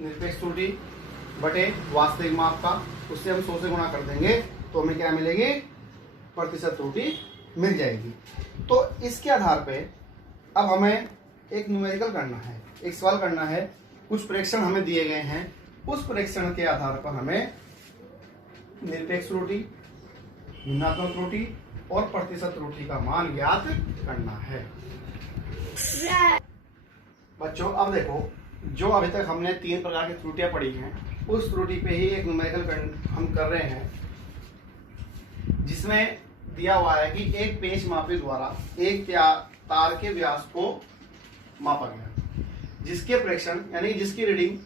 निरपेक्ष त्रुटि बटे वास्तविक माप का, उससे हम 100 से गुणा कर देंगे तो हमें क्या मिलेगी, प्रतिशत त्रुटि मिल जाएगी। तो इसके आधार पे अब हमें एक न्यूमेरिकल करना है, एक सवाल करना है। कुछ प्रेक्षण हमें दिए गए हैं, उस प्रेक्षण के आधार पर हमें निरपेक्ष त्रुटि, भिन्नात्मक त्रुटि और प्रतिशत त्रुटि का मान ज्ञात करना है। बच्चों अब देखो, जो अभी तक हमने 3 प्रकार की त्रुटियां पढ़ी हैं, उस त्रुटि पे ही एक न्यूमेरिकल हम कर रहे हैं, जिसमें दिया हुआ है कि एक पेंच मापी द्वारा एक तार के व्यास को मापा गया, जिसके प्रेक्षण यानी जिसकी रीडिंग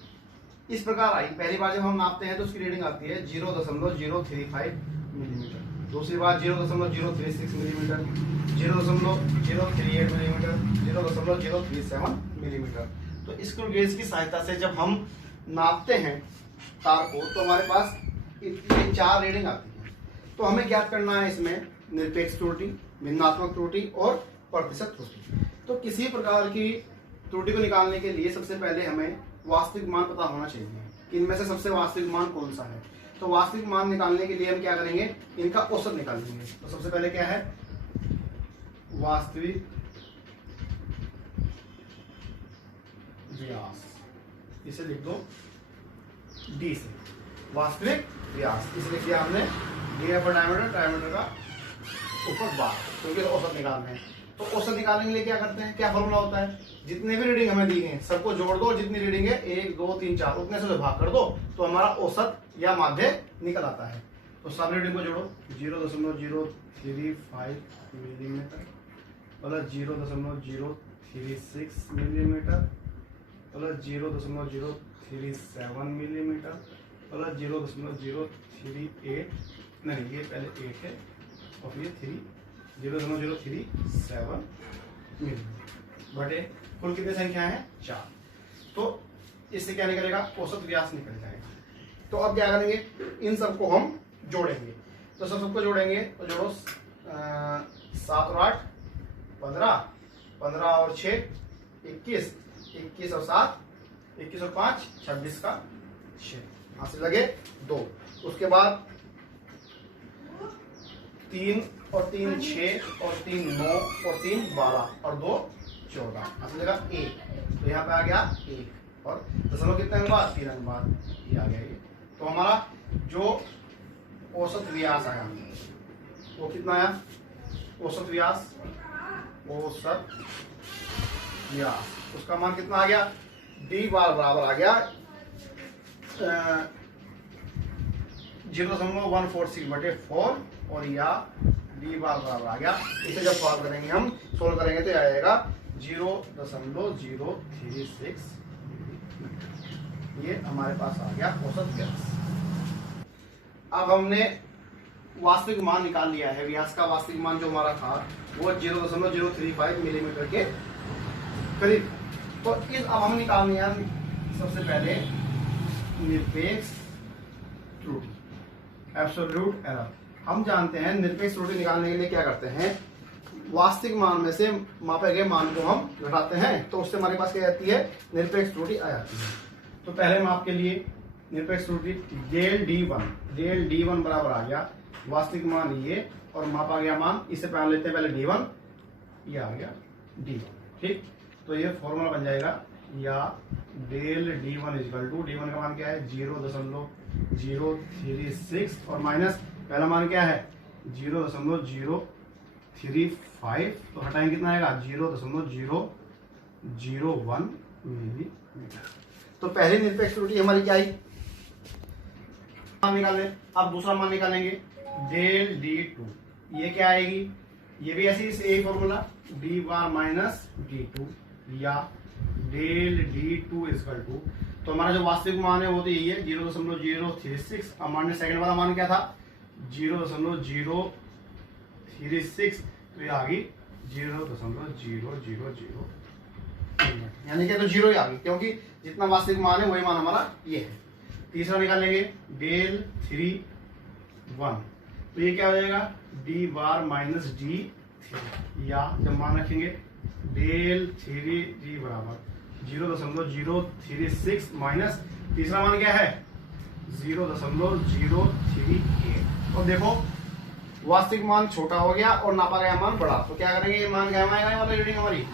इस प्रकार आई। पहली बार जब हम नापते हैं तो उसकी रीडिंग आती है 0.035 मिलीमीटर, दूसरी बार 0.036 मिलीमीटर, 0.038 मिलीमीटर, 0.037 मिलीमीटर। तो स्क्रू गेज की सहायता से जब हम नापते हैं तार को तो हमारे पास ये 4 रीडिंग आती है। तो हमें ज्ञात करना है इसमें निरपेक्ष त्रुटि, भिन्नात्मक त्रुटि और प्रतिशत त्रुटि। तो किसी प्रकार की त्रुटि को निकालने के लिए सबसे पहले हमें वास्तविक मान पता होना चाहिए कि इनमें से सबसे वास्तविक मान कौन सा है। तो वास्तविक मान निकालने के लिए हम क्या करेंगे, इनका औसत निकालेंगे। तो सबसे पहले क्या है, वास्तविक व्यास, इसे लिख दो डी से, वास्तविक व्यास इसे लिख दिया हमने, डी है डायमीटर, डायमीटर का ऊपर बार, क्योंकि औसत निकालना है। तो औसत निकालने के लिए क्या करते हैं, क्या फॉर्मूला होता है, जितने भी रीडिंग हमें दी गई सबको जोड़ दो, जितनी रीडिंग है 1 2 3 4 उतने से भाग कर दो तो हमारा औसत या माध्य निकल आता है। तो सब रीडिंग को जोड़ो, 0.035 millimetre plus 0.036 millimetre plus 0.037 millimetre plus 0.038, नहीं ये पहले 8 है और ये 0.037 मिलीमीटर बटे कुल कितनी संख्या है 4। तो इससे क्या निकलेगा, औसत व्यास निकल जाएगा। तो अब क्या करेंगे, इन सबको हम जोड़ेंगे। तो सबको जोड़ेंगे तो जोड़ो, 7 और 8 15, 15 और 6 21, 21 और 7 21 और 5 26 का 6, हाथ से लगे 2। उसके बाद 3 और 3 6 और 3 9 और 3 12 और 2 14, हाथ लगा 1। तो यहाँ पे आ गया 1 और दशमलव कितने अंक बाद, 3 अंक बाद ये आ गया ये। तो हमारा जो औसत व्यास आया वो कितना आया, औसत व्यास उसका मान कितना आ गया, डी बार बराबर आ गया 0.146 बटे 4 और या डी बार बराबर आ गया। इसे जब सॉल्व करेंगे, हम सोल्व करेंगे तो आएगा 0.036, ये हमारे पास आ गया औसत व्यास। अब हमने वास्तविक मान निकाल लिया है, व्यास का वास्तविक मान जो हमारा था वो 0.035 मिलीमीटर के करीब। तो अब हम निकालने हैं सबसे पहले निरपेक्ष त्रुटि, एब्सोल्यूट एरर। हम जानते हैं निरपेक्ष त्रुटि निकालने के लिए क्या करते हैं, वास्तविक मान में से मापे गए मान को हम घटाते हैं, तो उससे हमारे पास क्या आती है, निरपेक्ष त्रुटि आ जाती है। तो पहले माप के लिए निरपेक्ष त्रुटि डेल D1 बराबर आ गया वास्तविक मान ये और मापा गया मान, इसे पहले लेते हैं पहले D1, ये आ गया D1, ठीक। तो ये फॉर्मूला बन जाएगा, या del D1 equal to, D1 का मान क्या है 0.036 और माइनस पहला मान क्या है 0.035, तो हटाएंगे कितना आएगा 0.001 मिलीमीटर। तो पहली निरपेक्ष त्रुटि हमारी क्या आई, मान निकालें। अब दूसरा मान निकालेंगे डेल D2, ये क्या आएगी, ये भी ऐसी एक फॉर्मूला D बार माइनस D2 या डेल D2 इक्वल टू, तो हमारा जो वास्तविक मान है वो तो यही है 0.036। अब मान सेकंड वाला मान क्या था 0.036, तो ये आ गई 0.0000, यानी कि तो 0 ही आ गई, क्योंकि जितना वास्तविक मान है वही मान हमारा ये है। तीसरा निकालेंगे डेल 3(1), तो ये क्या हो जाएगा D बार माइनस D3, या जब मान रखेंगे डेल 3D बराबर 0.036 माइनस तीसरा मान क्या है 0.038। और देखो वास्तविक मान छोटा हो गया और नापा गया मान बड़ा, तो क्या करेंगे, ये मान क्या आएगा, ये वाली रीडिंग हमारी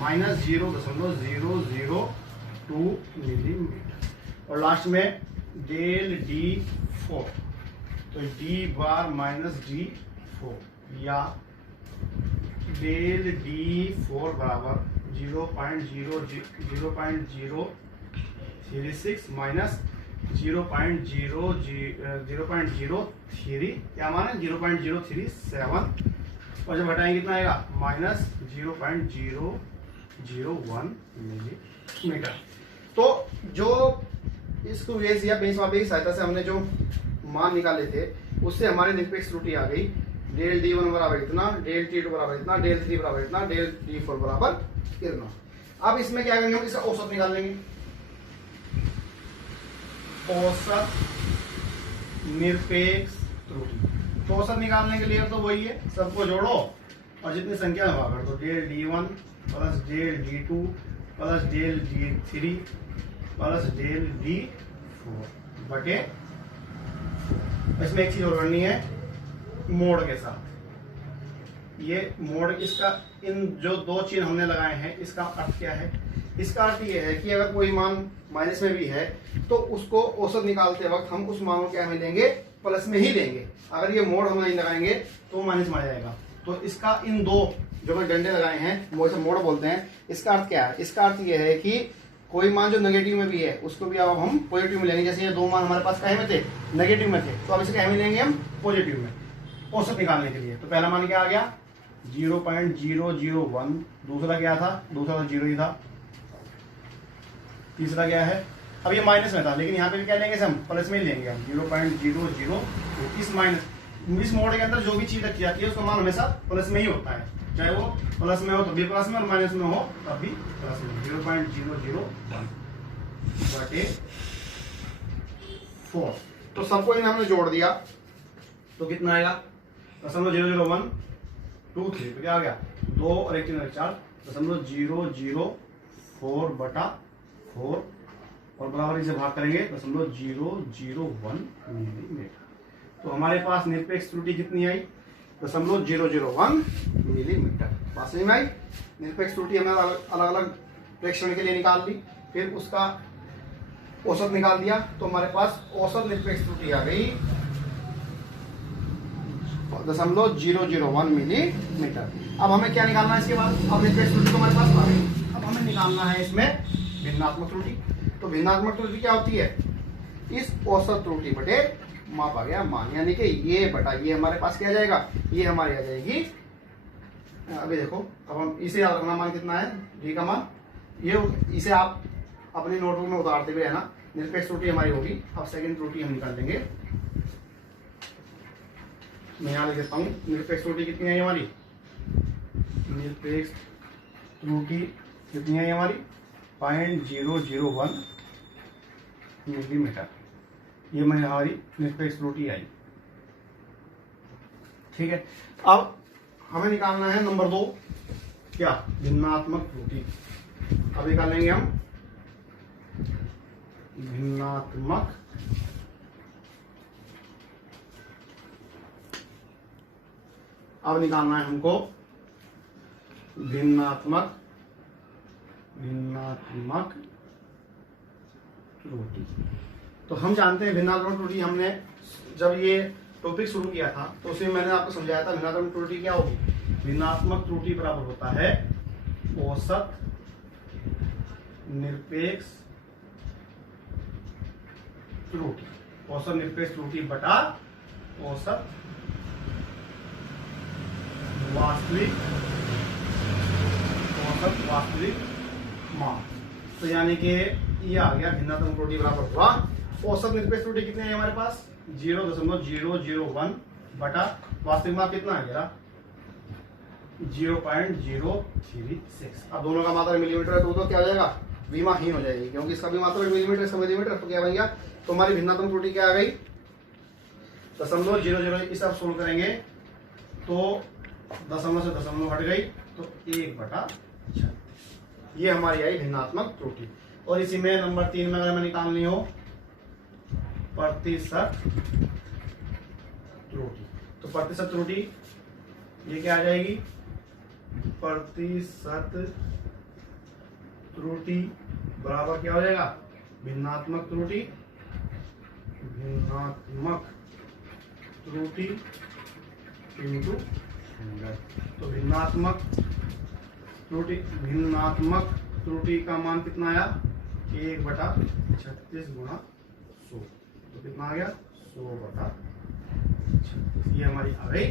माइनस 0.002 मिलीमीटर। और लास्ट में डेल D4, तो D बार माइनस D4 या डेल D4 बराबर 0.036 माइनस 0.003 क्या मान है 0.037, और जब घटाएंगे कितना आएगा माइनस 0.001 मिलीमीटर। तो जो इसको बेस या बेस मापी की सहायता से हमने जो मान निकाले थे उससे हमारे निरपेक्ष त्रुटि आ गई, डेल D1 बराबर इतना, डेल T2 बराबर इतना, डेल D3 बराबर इतना, डेल D4 बराबर इतना। अब इसमें क्या करेंगे, हम इसका औसत निकाल लेंगे। औसत निरपेक्ष त्रुटि, तो औसत निकालने के लिए तो वही है, सबको जोड़ो और जितनी संख्या में भाग कर दो, del D1 plus del D2 plus del D3 plus del D4 बटे। इसमें एक चीज और करनी है, मोड़ के साथ, ये मोड़, इसका इन जो दो चिन्ह हमने लगाए हैं इसका अर्थ क्या है, इसका अर्थ ये है कि अगर कोई मान माइनस में भी है तो उसको औसत निकालते वक्त हम उस मान को क्या में लेंगे, प्लस में ही लेंगे। अगर ये मोड़ हम नहीं लगाएंगे तो माइनस में आ जाएगा। तो इसका इन दो जो मैं डंडे लगाए हैं वो इसे मोड़ बोलते हैं। इसका अर्थ क्या है, इसका अर्थ ये है कि कोई मान जो नेगेटिव में भी है उसको भी अब हम पॉजिटिव में लेंगे। जैसे ये दो मान हमारे पास कहे में थे, नेगेटिव में थे, तो अब इसे कहे में लेंगे हम पॉजिटिव में औसत निकालने के लिए। तो पहला मान क्या आ गया 0.001, दूसरा क्या था, दूसरा तो 0 ही था, तीसरा क्या है, अब ये माइनस में था लेकिन यहाँ पे भी क्या लेंगे हम, प्लस में ही लेंगे हम 0.002। इस माइनस इस मोड के अंदर जो भी चीज रखी जाती है उसका मान हमेशा प्लस में ही होता है, चाहे वो प्लस में हो तो भी प्लस में और माइनस में हो तब भी प्लस में। 0.001 बटे 4, तो सबको इन्हें हमने जोड़ दिया तो कितना आएगा 0.00123, तो क्या आ गया 2 और 1 3 और 4 0.004 बटा 4 और बराबर से भाग करेंगे 0.001 मिलीमीटर। तो हमारे पास निरपेक्ष त्रुटि कितनी आई 0.001 मिलीमीटर। बात समझ में आई। निरपेक्ष त्रुटि हमने अलग अलग प्रेक्षण के लिए निकाल ली, फिर उसका औसत निकाल दिया, तो हमारे पास औसत निरपेक्ष त्रुटि आ गई 0.001 मिलीमीटर। अब हमें क्या निकालना है इसके बाद, अब निरपेक्ष त्रुटि तो हमारे पास आ गई, अब हमें निकालना है इसमें भिन्नात्मक त्रुटि। तो भिन्नात्मक त्रुटि क्या होती है, इस औसत त्रुटि बटे मापा गया मान, यानी कि ये बटा ये हमारे पास क्या आ जाएगा, ये हमारी आ जाएगी। अभी देखो, अब हम इसे याद रखना, मान कितना है डी का मान, ये इसे आप अपनी नोटबुक में उतारते हुए है ना, निरपेक्ष त्रुटि हमारी होगी। अब सेकंड त्रुटि हम निकाल देंगे, मैं यहां लिख देता हूं निरपेक्ष त्रुटि कितनी है हमारी, निरपेक्ष त्रुटि कितनी है हमारी 0.001 मिलीमीटर, ये मैंने हमारी निरपेक्ष त्रुटि आई। ठीक है, अब हमें निकालना है नंबर 2 क्या, भिन्नात्मक त्रुटि। अब निकालेंगे हम भिन्नात्मक अब निकालना है हमको भिन्नात्मक त्रुटि। तो हम जानते हैं भिन्नात्मक त्रुटि, हमने जब ये टॉपिक शुरू किया था तो उसमें मैंने आपको समझाया था भिन्नात्मक त्रुटि क्या होगी। भिन्नात्मक त्रुटि बराबर होता है औसत निरपेक्ष त्रुटि, औसत निरपेक्ष त्रुटि बटा औसत वास्तविक मान। तो यानी कि ये आ गया भिन्नात्मक त्रुटि बराबर हुआ औसत निरपेक्ष त्रुटि कितने है हमारे पास 0.001 बटा वास्तविक मान कितना आ गया 0.036। अब दोनों का मात्रा मिलीमीटर है तो क्या हो जाएगा, विमाहीन हो जाएगी, क्योंकि इसका भी मात्रा मिलीमीटर, इसका मिलीमीटर, तो क्या बन गया, तो हमारी भिन्नात्मक त्रुटि क्या आ गई 0.00। इसे आप सोल्व करेंगे तो दशमलव से दशमलव हट गई तो 1/36। ये हमारी आई भिन्नात्मक त्रुटि। और इसी में नंबर 3 में अगर हमें निकालनी हो प्रतिशत त्रुटि, तो प्रतिशत त्रुटि ये क्या आ जाएगी, प्रतिशत त्रुटि बराबर क्या हो जाएगा, भिन्नात्मक त्रुटि, भिन्नात्मक त्रुटि इंटू 100। तो भिन्नात्मक त्रुटि का मान कितना आया, 1/36 गुणा 100, तो कितना आ गया 100/36। ये हमारी आ गई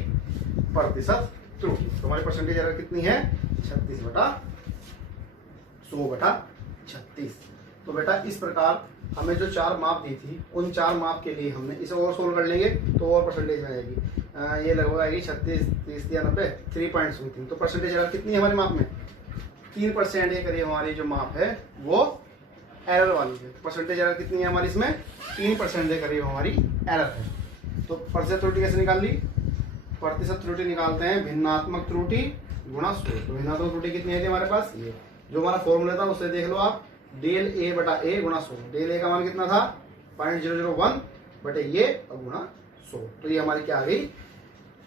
प्रतिशत त्रुटि। तो हमारी परसेंटेज एरर कितनी है, 36/100/36। तो बेटा इस प्रकार हमें जो 4 माप दी थी, उन 4 माप के लिए हमने इसे और सोल्व कर लेंगे तो और परसेंटेज में आएगी। ये लगभग आएगी 36, 30 या 90, 3 पॉइंट समथिंग। तो परसेंटेज एरर कितनी है हमारे माप में, 3% के करीब हमारी जो माप है वो एरर वाली है। परसेंटेज एरर कितनी है हमारी इसमें, 3% के करीब हमारी एरर है। तो प्रतिशत त्रुटि कैसे निकाल ली, प्रतिशत त्रुटि निकालते हैं भिन्नात्मक त्रुटि गुणा 100। तो भिन्नात्मक त्रुटि कितनी है हमारे पास, ये जो हमारा फॉर्मूला था उससे देख लो आप, डेल ए बटा ए गुणा 100। डेल ए का मान कितना था 0.001 बटे ये और गुणा 100। तो ये हमारी क्या आ गई,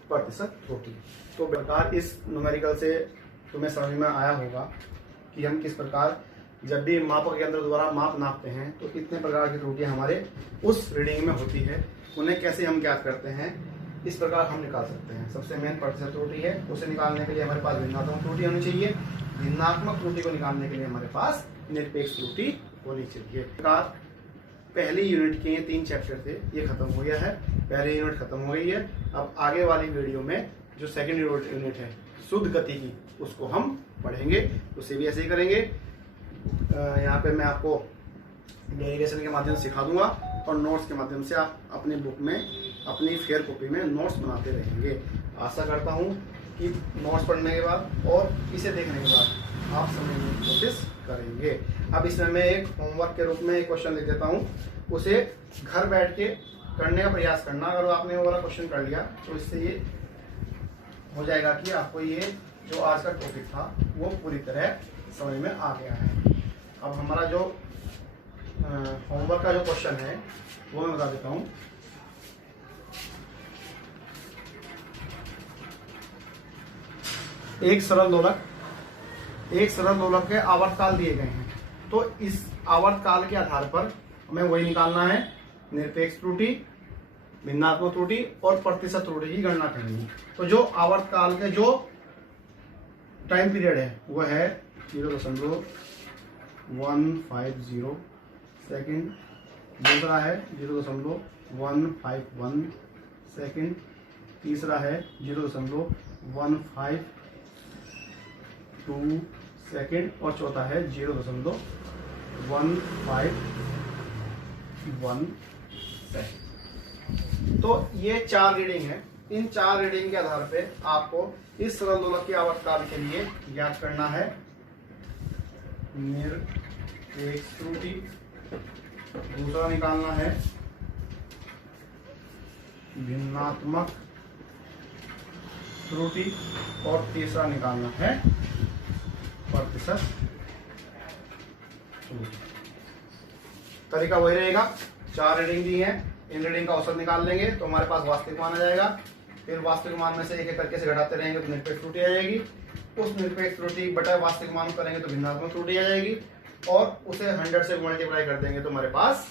प्रतिशत त्रुटि। तो प्रकार इस न्यूमेरिकल से तुम्हें समझ में आया होगा कि हम किस प्रकार जब भी मापक यंत्र द्वारा माप नापते हैं तो कितने प्रकार की त्रुटियां हमारे उस रीडिंग में होती है, उन्हें कैसे हम ज्ञात करते हैं, इस प्रकार हम निकाल सकते हैं। सबसे मेन प्रतिशत त्रुटि है, उसे निकालने के लिए हमारे पास भिन्नात्मक त्रुटि होनी चाहिए। भिन्नात्मक त्रुटि को निकालने के लिए हमारे पास निरपेक्ष त्रुटि होनी चाहिए। प्रकार पहली यूनिट के 3 चैप्टर थे, ये खत्म हो गया है, पहली यूनिट खत्म हो गई है। अब आगे वाली वीडियो में जो सेकंड यूनिट है शुद्ध गति की, उसको हम पढ़ेंगे, उसे भी ऐसे ही करेंगे। यहाँ पे मैं आपको डेरिवेशन के माध्यम से सिखा दूंगा और नोट्स के माध्यम से आप अपनी बुक में, अपनी फेयर कॉपी में नोट्स बनाते रहेंगे। आशा करता हूँ कि नोट्स पढ़ने के बाद और इसे देखने के बाद आप समझने की कोशिश करेंगे। अब इसमें मैं एक होमवर्क के रूप में एक क्वेश्चन लिख देता हूँ, उसे घर बैठ के करने का प्रयास करना। अगर आपने वो वाला क्वेश्चन कर लिया तो इससे ये हो जाएगा कि आपको ये जो आज का टॉपिक था वो पूरी तरह समझ में आ गया है। अब हमारा जो होमवर्क का जो क्वेश्चन है वो मैं बता देता हूँ। एक सरल दोलक के आवर्तकाल दिए गए हैं, तो इस आवर्तकाल के आधार पर हमें वही निकालना है, निरपेक्ष त्रुटि, भिन्नात्मक त्रुटि और प्रतिशत त्रुटि की गणना करनी है। तो जो आवर्तकाल के जो टाइम पीरियड है वो है 0.150 सेकेंड, दूसरा है 0.151 सेकेंड, तीसरा है 0.152 सेकेंड और चौथा है 0.151 सेकेंड। तो ये 4 रीडिंग है। इन 4 रीडिंग के आधार पे आपको इस सरल दोलक के आवर्तकाल के लिए ज्ञात करना है निरपेक्ष त्रुटि, दूसरा निकालना है भिन्नात्मक त्रुटि और तीसरा निकालना है प्रतिशत त्रुटि। तरीका वही रहेगा, 4 रीडिंग दी है, इन रीडिंग का औसत निकाल लेंगे तो हमारे पास वास्तविक मान आ जाएगा। फिर वास्तविक मान में से एक एक करके से घटाते रहेंगे तो निरपेक्ष त्रुटि आ जाएगी। उस निरपेक्ष त्रुटि बटा वास्तविक मान करेंगे तो भिन्नात्मक त्रुटि आ जाएगी और उसे 100 से मल्टीप्लाई कर देंगे तो हमारे पास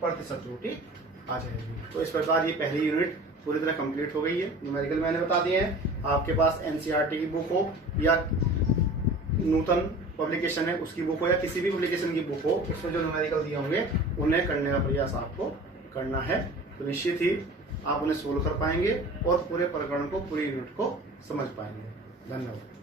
प्रतिशत त्रुटि आ जाएगी। तो इस प्रकार ये पहली यूनिट पूरी तरह कंप्लीट हो गई है। न्यूमेरिकल मैंने बता दिए हैं। आपके पास एनसीईआरटी की बुक हो या नूतन पब्लिकेशन है उसकी बुक हो या किसी भी पब्लिकेशन की बुक हो, उसमें जो न्यूमेरिकल दिए होंगे उन्हें करने का प्रयास आपको करना है। तो निश्चित ही आप उन्हें सोल्व कर पाएंगे और पूरे प्रकरण को, पूरी यूनिट को समझ पाएंगे। धन्यवाद।